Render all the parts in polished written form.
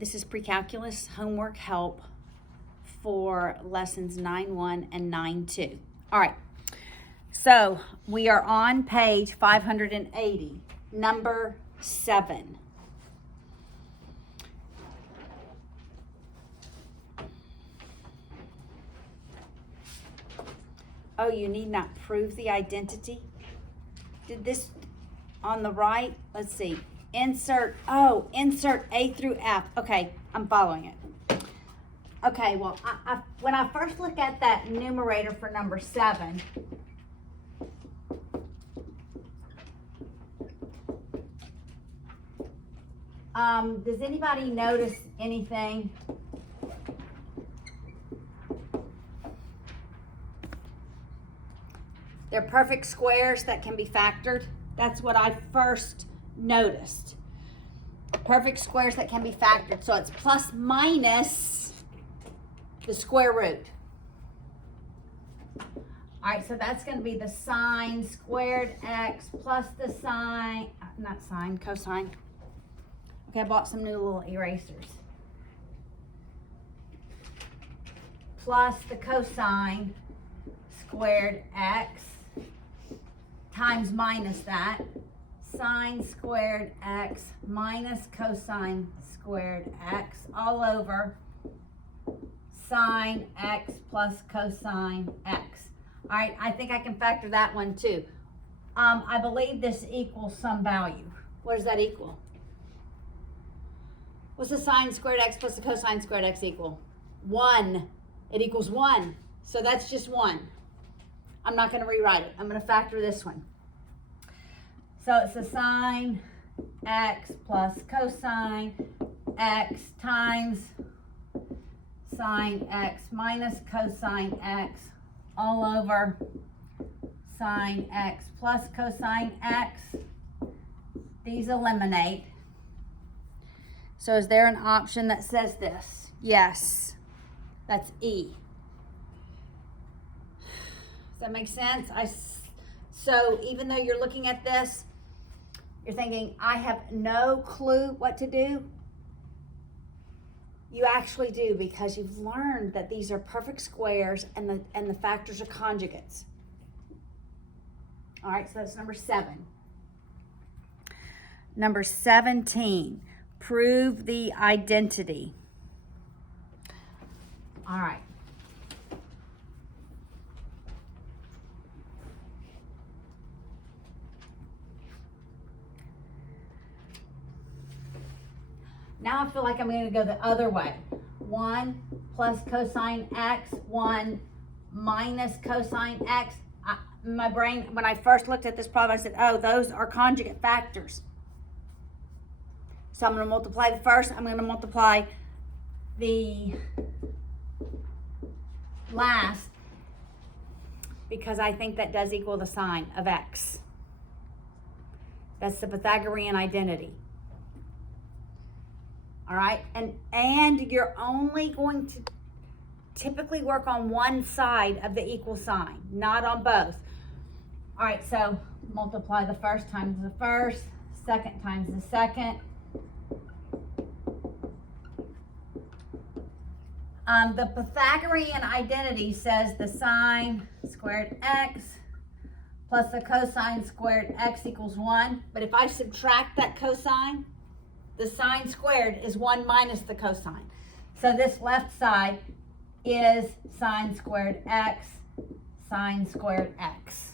This is Precalculus homework help for lessons 9-1 and 9-2. All right, so we are on page 580, number 7. Oh, you need not prove the identity? Did this on the right? Let's see. Insert A through F. Okay, I'm following it. Okay, well, when I first look at that numerator for number 7, does anybody notice anything? They're perfect squares that can be factored. That's what I first noticed. Perfect squares that can be factored. So it's plus minus the square root. All right, so that's going to be the sine squared x plus the sine, not sine, cosine. Okay, I bought some new little erasers. Plus the cosine squared x times minus that. Sine squared x minus cosine squared x all over sine x plus cosine x. All right, I think I can factor that one too. I believe this equals some value. What does that equal? What's the sine squared x plus the cosine squared x equal? 1. It equals 1. So that's just 1. I'm not going to rewrite it. I'm going to factor this one. So it's the sine x plus cosine x times sine x minus cosine x all over sine x plus cosine x. These eliminate. So is there an option that says this? Yes. That's E. Does that make sense? So even though you're looking at this, you're thinking, I have no clue what to do. You actually do, because you've learned that these are perfect squares and the factors are conjugates. All right, so that's number 7. Number 17, prove the identity. All right. Now I feel like I'm going to go the other way. 1 plus cosine x, 1 minus cosine x. My brain, when I first looked at this problem, I said, oh, those are conjugate factors. So I'm going to multiply the first. I'm going to multiply the last, because I think that does equal the sine of x. That's the Pythagorean identity. All right, and you're only going to typically work on one side of the equal sign, not on both. All right, so multiply the first times the first, second times the second. The Pythagorean identity says the sine squared x plus the cosine squared x equals 1. But if I subtract that cosine, the sine squared is 1 minus the cosine. So this left side is sine squared x, sine squared x.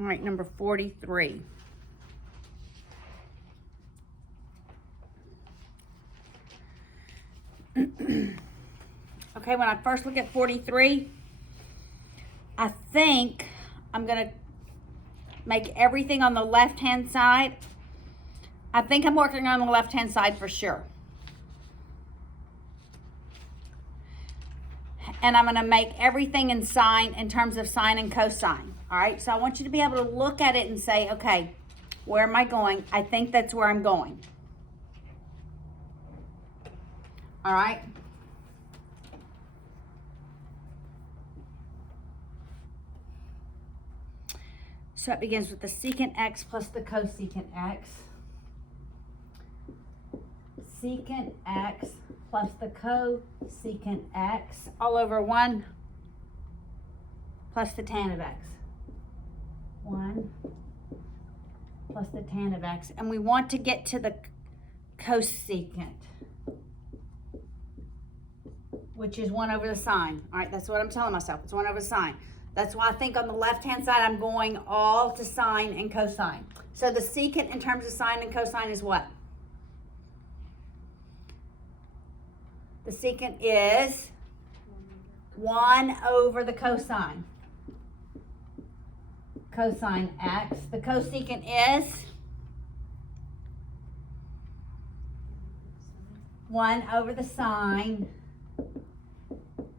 All right, number 43. Okay, when I first look at 43, I think I'm going to make everything on the left-hand side. I think I'm working on the left-hand side for sure. And I'm going to make everything in sine, in terms of sine and cosine. All right, so I want you to be able to look at it and say, okay, Where am I going? I think that's where I'm going. All right. So it begins with the secant x plus the cosecant x. Secant x plus the cosecant x all over 1 plus the tan of x. 1 plus the tan of x. And we want to get to the cosecant, which is 1 over the sine. All right, that's what I'm telling myself. It's 1 over the sine. That's why I think on the left-hand side, I'm going all to sine and cosine. So the secant in terms of sine and cosine is what? The secant is 1 over the cosine. Cosine x. The cosecant is 1 over the sine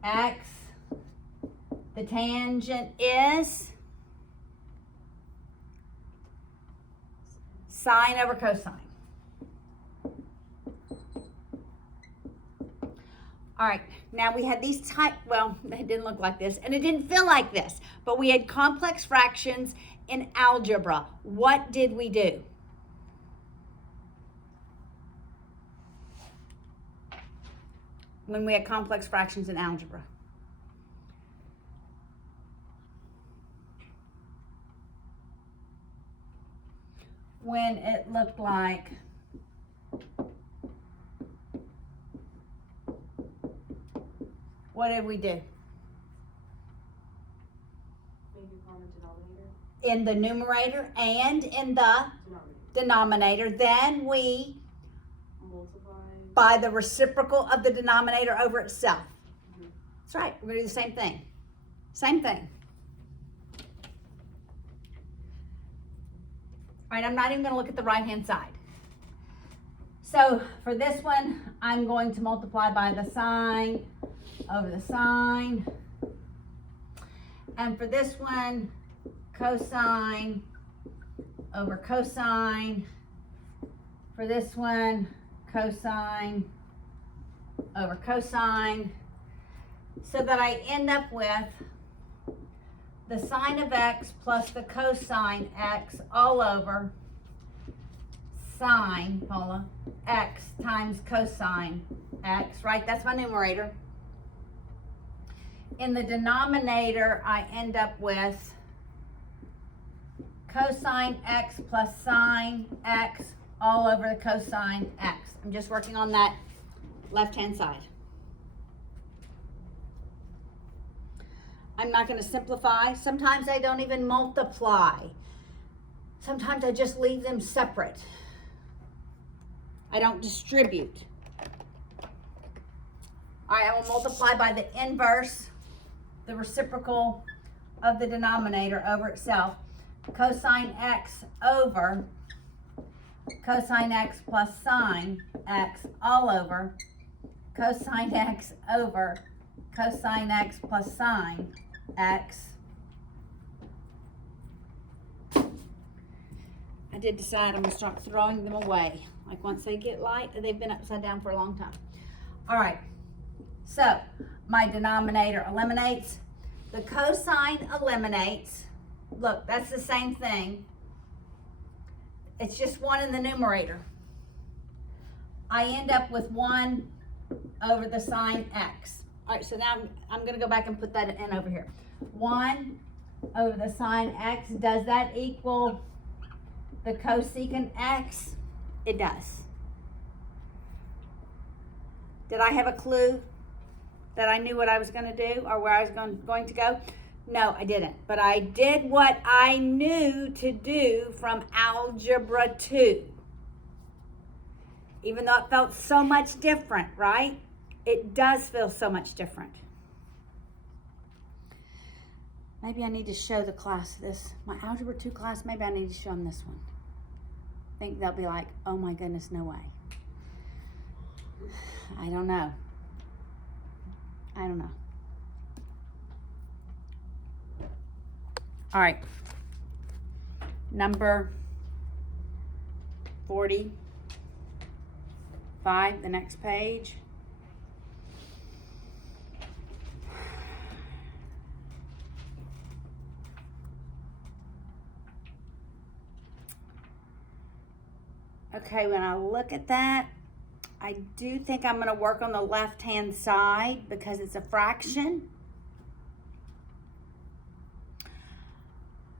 x. The tangent is sine over cosine. All right, now we had these well, they didn't look like this, and it didn't feel like this, but we had complex fractions in algebra. What did we do? When we had complex fractions in algebra? When it looked like what did we do? Maybe common denominator. In the numerator and in the denominator. Then we Multiply by the reciprocal of the denominator over itself. That's right. We're going to do the same thing. Same thing. All right, I'm not even going to look at the right-hand side. So for this one, I'm going to multiply by the sine over the sine. And for this one, cosine over cosine. For this one, cosine over cosine. So that I end up with the sine of x plus the cosine x all over sine, Paula, x times cosine x, right? That's my numerator. In the denominator, I end up with cosine x plus sine x all over the cosine x. I'm just working on that left-hand side. I'm not going to simplify. Sometimes I don't even multiply. Sometimes I just leave them separate. I don't distribute. All right, I will multiply by the inverse, the reciprocal of the denominator over itself. Cosine x over cosine x plus sine x all over cosine x over cosine x plus sine x. I did decide I'm going to start throwing them away. Like once they get light, they've been upside down for a long time. All right, so my denominator eliminates. The cosine eliminates. Look, that's the same thing. It's just 1 in the numerator. I end up with 1 over the sine x. All right, so now I'm going to go back and put that in over here. 1 over the sine x. Does that equal the cosecant x? It does. Did I have a clue that I knew what I was going to do or where I was going to go? No, I didn't. But I did what I knew to do from Algebra 2. Even though it felt so much different, right? It does feel so much different. Maybe I need to show the class this. My Algebra 2 class, maybe I need to show them this one. I think they'll be like, oh my goodness, no way. I don't know. I don't know. All right. Number 45, the next page. Okay, when I look at that, I do think I'm going to work on the left-hand side because it's a fraction.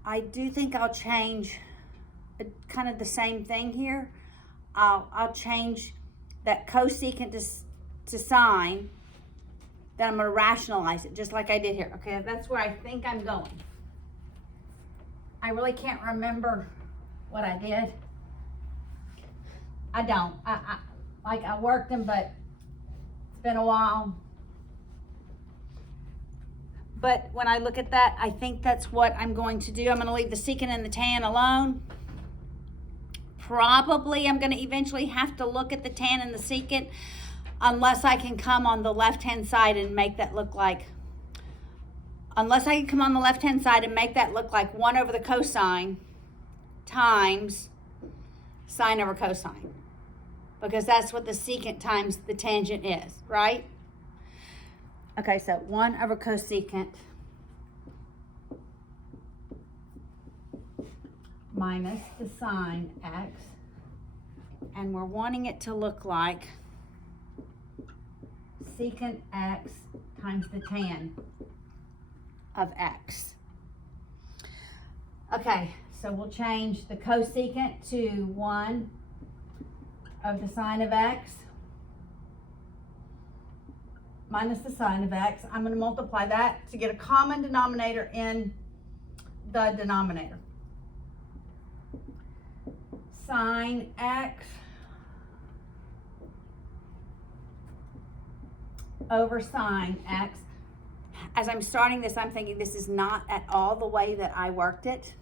I do think I'll change kind of the same thing here. I'll change that cosecant to sine. Then I'm going to rationalize it just like I did here. Okay, that's where I think I'm going. I really can't remember what I did. I don't. I worked them, but it's been a while. But when I look at that, I think that's what I'm going to do. I'm going to leave the secant and the tan alone. Probably I'm going to eventually have to look at the tan and the secant unless I can come on the left-hand side and make that look like, 1 over the cosine times sine over cosine. Because that's what the secant times the tangent is, right? Okay, so 1 over cosecant minus the sine x. And we're wanting it to look like secant x times the tan of x. Okay, so we'll change the cosecant to 1 of the sine of x minus the sine of x. I'm going to multiply that to get a common denominator in the denominator. Sine x over sine x. As I'm starting this, I'm thinking this is not at all the way that I worked it.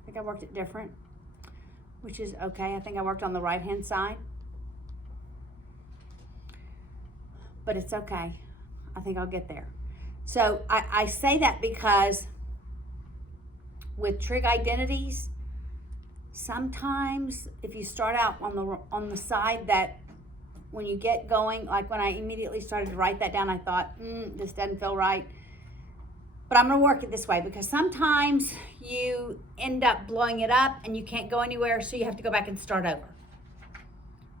I think I worked it different, which is okay. I think I worked on the right-hand side. But it's okay. I think I'll get there. So I say that because with trig identities, sometimes if you start out on the side that when you get going, like when I immediately started to write that down, I thought, this doesn't feel right. But I'm going to work it this way because sometimes you end up blowing it up and you can't go anywhere, so you have to go back and start over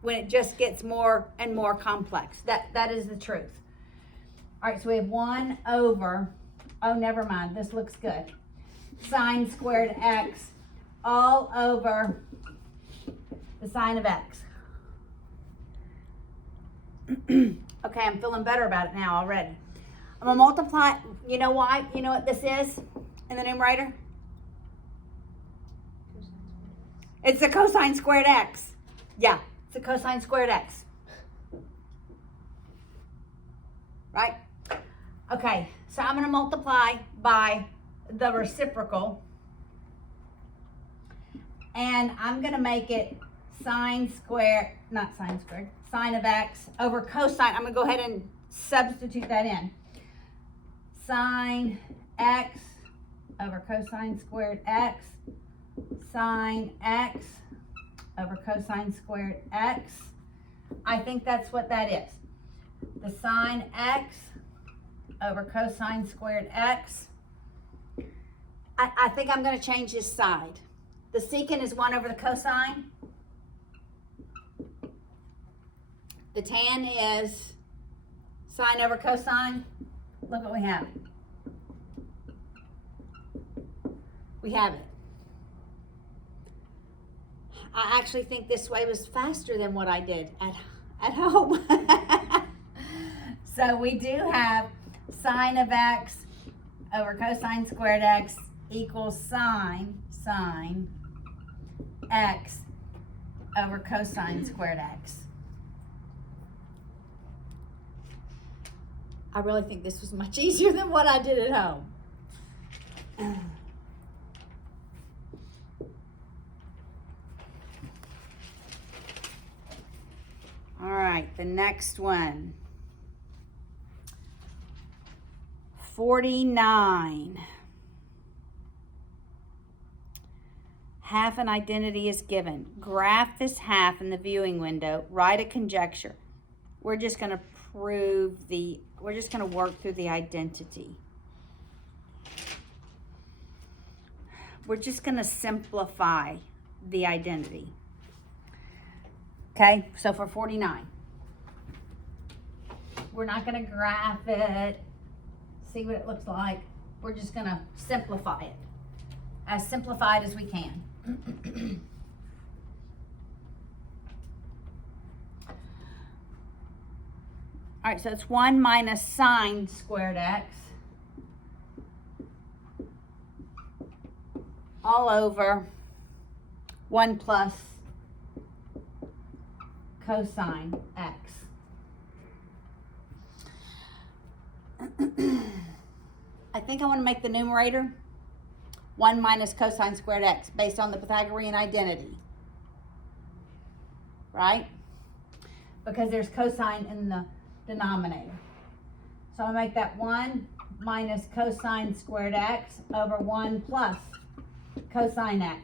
when it just gets more and more complex. That is the truth. All right, so we have 1 over, oh, never mind, this looks good, sine squared x all over the sine of x. Okay, I'm feeling better about it now already. I'm going to multiply, you know why? You know what this is in the numerator? It's the cosine squared x. Yeah, it's the cosine squared x. Right? Okay, so I'm going to multiply by the reciprocal. And I'm going to make it sine of x over cosine. I'm going to go ahead and substitute that in. Sine x over cosine squared x, sine x over cosine squared x. I think that's what that is. The sine x over cosine squared x. I think I'm going to change this side. The secant is 1 over the cosine. The tan is sine over cosine. Look what we have. We have it. I actually think this way was faster than what I did at home. So we do have sine of x over cosine squared x equals sine x over cosine squared x. I really think this was much easier than what I did at home. All right, the next one. 49. Half an identity is given. Graph this half in the viewing window. Write a conjecture. We're just going to we're just going to work through the identity. We're just going to simplify the identity. Okay, so for 49, we're not going to graph it, see what it looks like. We're just going to simplify it, as simplified as we can. All right, so it's 1 minus sine squared x all over 1 plus cosine x. I think I want to make the numerator 1 minus cosine squared x based on the Pythagorean identity, right? Because there's cosine in the denominator. So I'll make that 1 minus cosine squared x over 1 plus cosine x.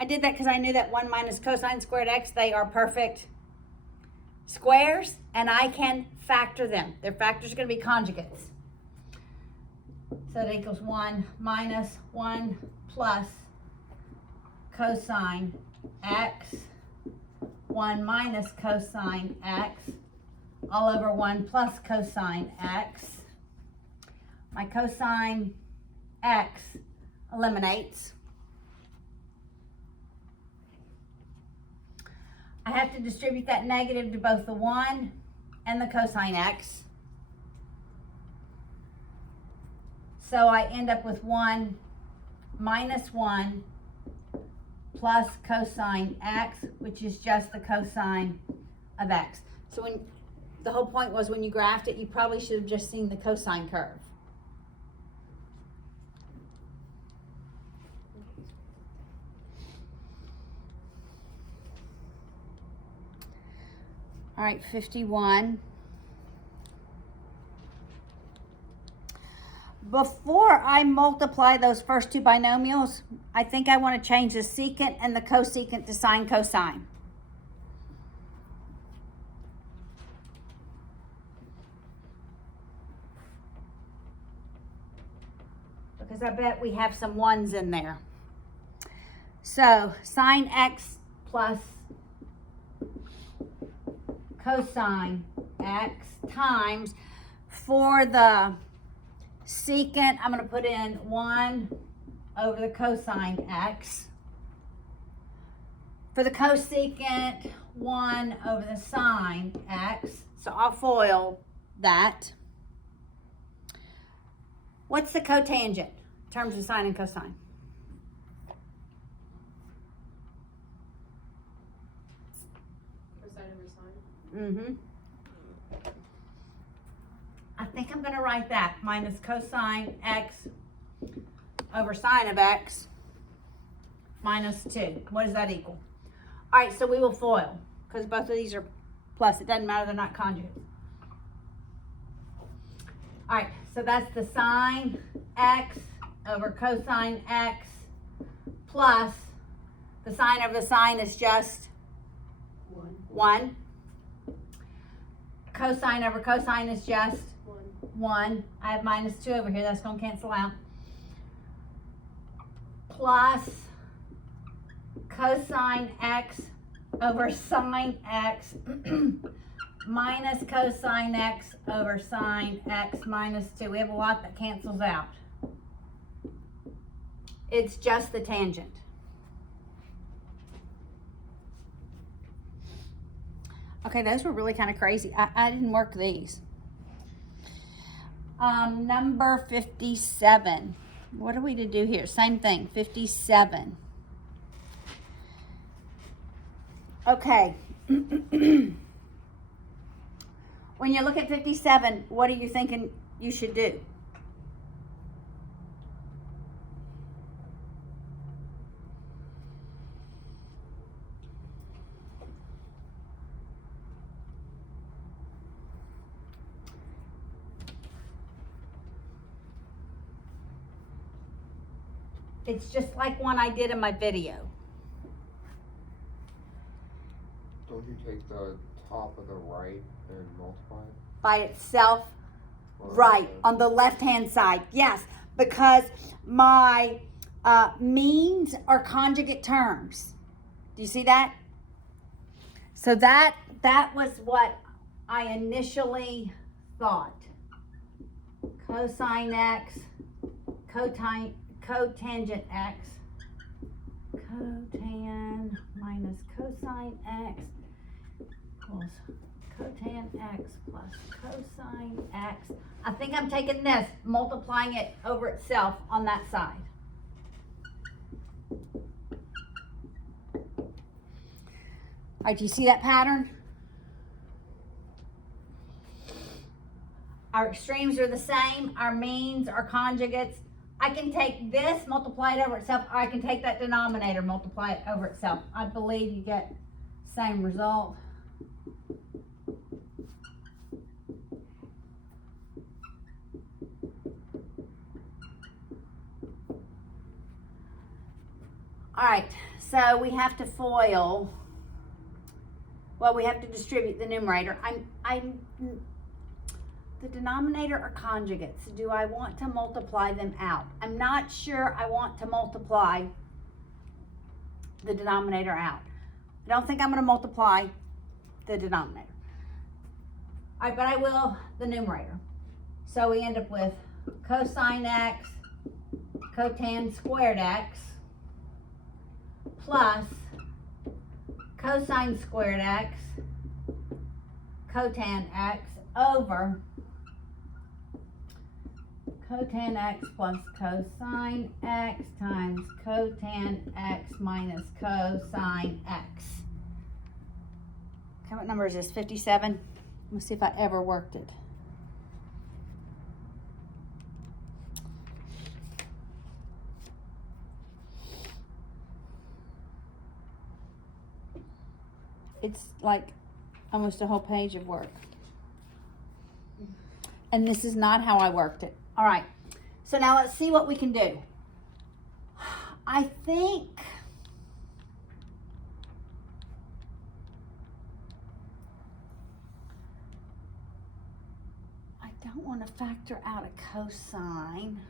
I did that because I knew that 1 minus cosine squared x, they are perfect squares, and I can factor them. Their factors are going to be conjugates. So that equals 1 minus 1 plus cosine x, 1 minus cosine x, all over 1 plus cosine x. My cosine x eliminates. I have to distribute that negative to both the 1 and the cosine x. So I end up with 1 minus 1 plus cosine x, which is just the cosine of x. So when the whole point was, when you graphed it, you probably should have just seen the cosine curve. All right, 51. Before I multiply those first two binomials, I think I want to change the secant and the cosecant to sine cosine. Because I bet we have some ones in there. So sine x plus cosine x times, for the secant, I'm going to put in 1 over the cosine x. For the cosecant, 1 over the sine x. So I'll FOIL that. What's the cotangent in terms of sine and cosine? Cosine over sine. Mm-hmm. I think I'm going to write that minus cosine x over sine of x minus 2. What does that equal? All right, so we will FOIL because both of these are plus. It doesn't matter, they're not conjugates. All right, so that's the sine x over cosine x plus the sine over the sine is just 1. Cosine over cosine is just 1. I have minus 2 over here. That's going to cancel out. Plus cosine x over sine x minus cosine x over sine x minus 2. We have a lot that cancels out. It's just the tangent. Okay, those were really kind of crazy. I didn't work these. Number 57. What are we to do here? Same thing, 57. Okay. When you look at 57, what are you thinking you should do? It's just like one I did in my video. Don't you take the top of the right and multiply it? By itself? Or Right, on the left-hand side, yes, because my means are conjugate terms. Do you see that? So that was what I initially thought. Cosine x, cotangent x, cotan minus cosine x equals cotan x plus cosine x. I think I'm taking this, multiplying it over itself on that side. All right, do you see that pattern? Our extremes are the same. Our means are conjugates. I can take this, multiply it over itself, or I can take that denominator, multiply it over itself. I believe you get the same result. All right, so we have to FOIL. Well, we have to distribute the numerator. The denominator are conjugates. Do I want to multiply them out? I'm not sure I want to multiply the denominator out. I don't think I'm going to multiply the denominator. All right, but I will the numerator. So we end up with cosine x, cotan squared x, plus cosine squared x, cotan x, over cotan x plus cosine x times cotan x minus cosine x. Okay, what number is this? 57? Let's see if I ever worked it. It's like almost a whole page of work. And this is not how I worked it. All right, so now let's see what we can do. I think I don't want to factor out a cosine.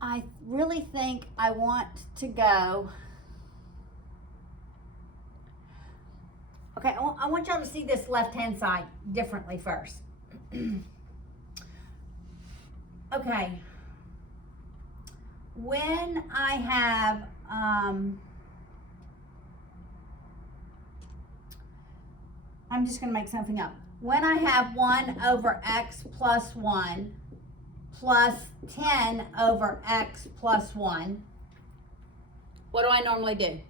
I really think I want to go. Okay, I want y'all to see this left-hand side differently first. Okay. When I have, I'm just going to make something up. When I have 1 over x plus 1 plus 10 over x plus 1, what do I normally do?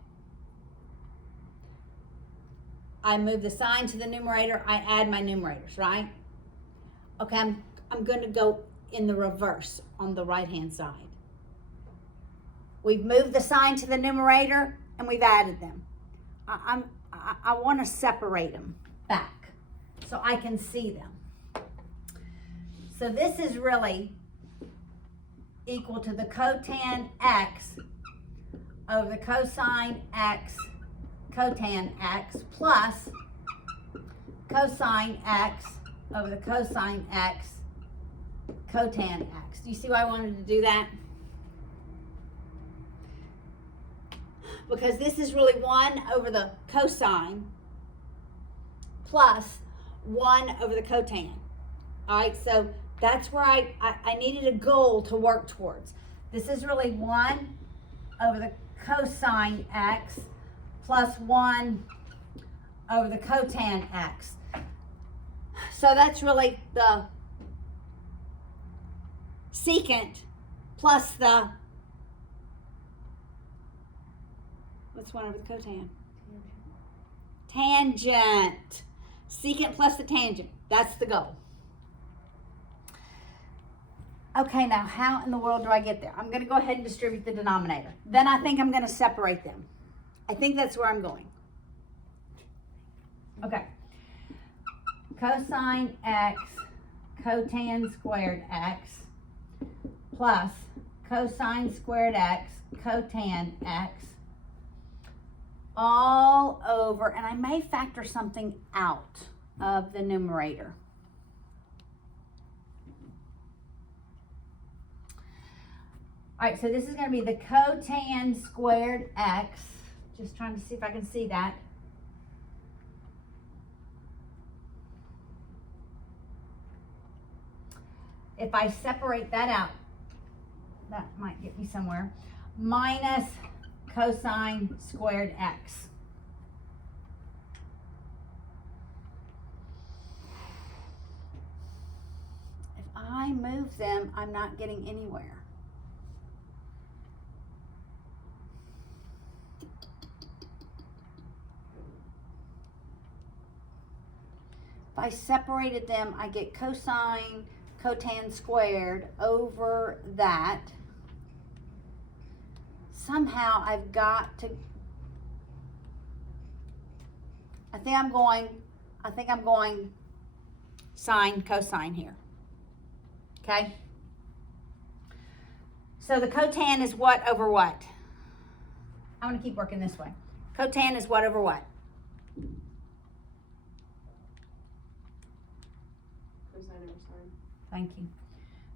I move the sign to the numerator, I add my numerators, right? Okay, I'm going to go in the reverse on the right-hand side. We've moved the sign to the numerator and we've added them. I want to separate them back so I can see them. So this is really equal to the cotan x over the cosine x cotan x plus cosine x over the cosine x cotan x. Do you see why I wanted to do that? Because this is really 1 over the cosine plus 1 over the cotan. All right, so that's where I needed a goal to work towards. This is really 1 over the cosine x plus 1 over the cotan x. So that's really the secant plus the, what's 1 over the cotan? Tangent. Secant plus the tangent. That's the goal. Okay, now how in the world do I get there? I'm going to go ahead and distribute the denominator. Then I think I'm going to separate them. I think that's where I'm going. Okay. Cosine x cotan squared x plus cosine squared x cotan x all over, and I may factor something out of the numerator. All right, so this is going to be the cotan squared x. Just trying to see if I can see that. If I separate that out, that might get me somewhere. Minus cosine squared x. If I move them, I'm not getting anywhere. If I separated them, I get cosine cotan squared over that. Somehow I've got to, I think I'm going sine cosine here. Okay? So the cotan is what over what? I'm going to keep working this way. Cotan is what over what? Cosine over sine. Thank you.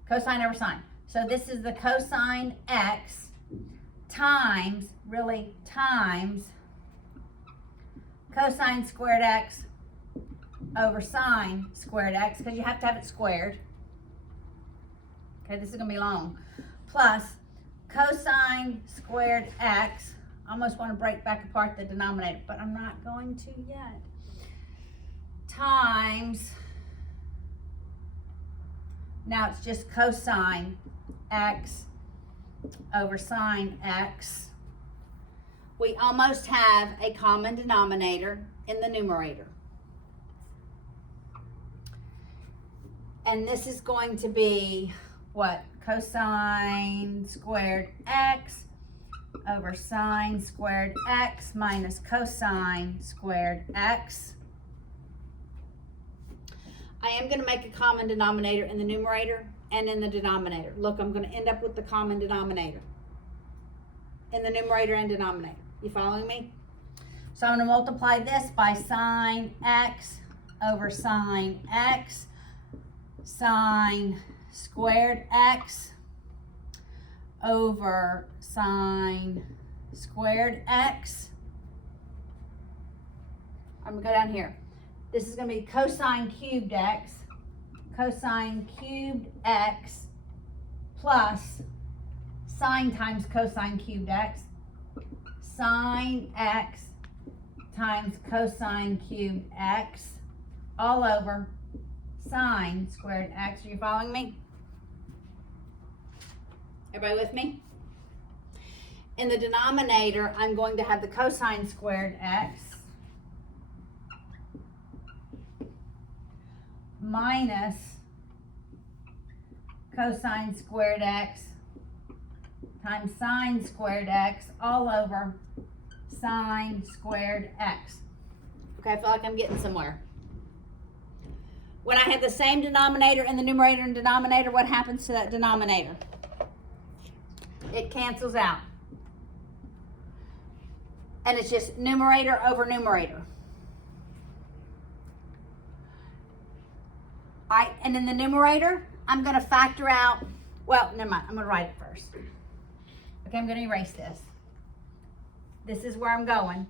Cosine over sine. So this is the cosine x times, really, times cosine squared x over sine squared x, because you have to have it squared. Okay, this is going to be long. Plus cosine squared x. I almost want to break back apart the denominator, but I'm not going to yet. Times, now it's just cosine x over sine x. We almost have a common denominator in the numerator. And this is going to be what? Cosine squared x over sine squared x minus cosine squared x. I am going to make a common denominator in the numerator and in the denominator. Look, I'm going to end up with the common denominator in the numerator and denominator. You following me? So I'm going to multiply this by sine x over sine x, sine squared x over sine squared x. I'm going to go down here. This is going to be cosine cubed x, cosine cubed x plus sine times cosine cubed x, sine x times cosine cubed x all over sine squared x. Are you following me? Everybody with me? In the denominator, I'm going to have the cosine squared x minus cosine squared x times sine squared x all over sine squared x. Okay, I feel like I'm getting somewhere. When I have the same denominator in the numerator and denominator, what happens to that denominator? It cancels out. And it's just numerator over numerator. All right, and in the numerator, I'm going to factor out, well, never mind, I'm going to write it first. Okay, I'm going to erase this. This is where I'm going.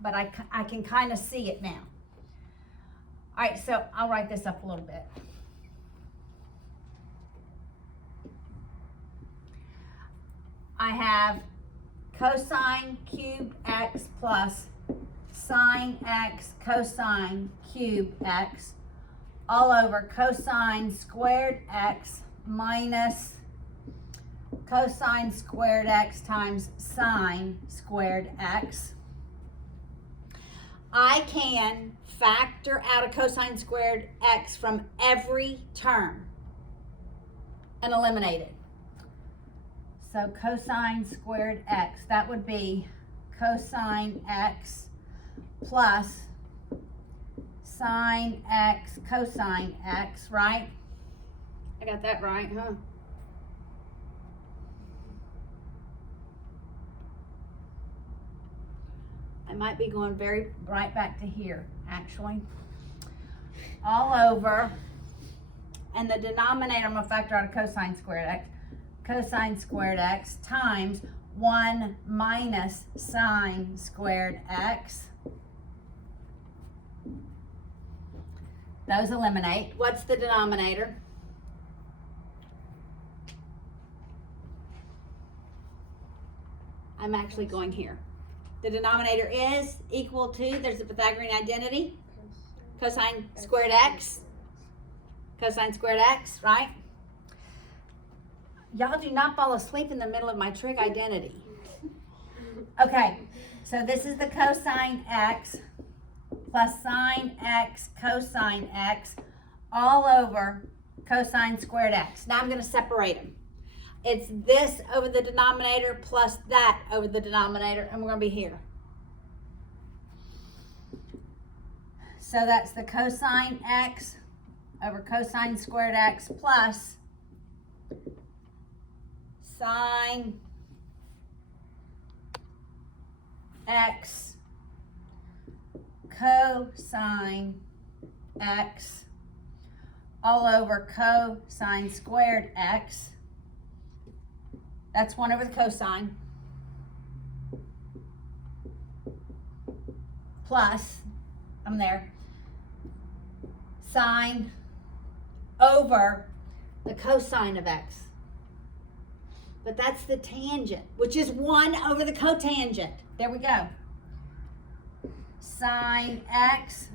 But I can kind of see it now. All right, so I'll write this up a little bit. I have cosine cubed x plus sine x cosine cubed x all over cosine squared x minus cosine squared x times sine squared x. I can factor out a cosine squared x from every term and eliminate it. So cosine squared x, that would be cosine x plus sine x cosine x, right? I got that right, huh? I might be going right back to here, actually. All over, and the denominator, I'm gonna factor out a cosine squared x times 1 minus sine squared x. Those eliminate. What's the denominator? I'm actually going here. The denominator is equal to, there's the Pythagorean identity, cosine squared x. Cosine squared x, right? Y'all do not fall asleep in the middle of my trig identity. Okay, so this is the cosine x plus sine x cosine x all over cosine squared x. Now I'm going to separate them. It's this over the denominator plus that over the denominator, and we're going to be here. So that's the cosine x over cosine squared x plus sine x cosine x all over cosine squared x. That's 1 over the cosine plus, I'm there, sine over the cosine of x. But that's the tangent, which is 1 over the cotangent. There we go. Sine x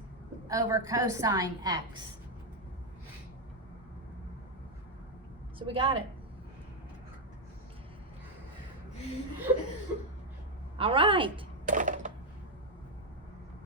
over cosine x. So we got it. All right.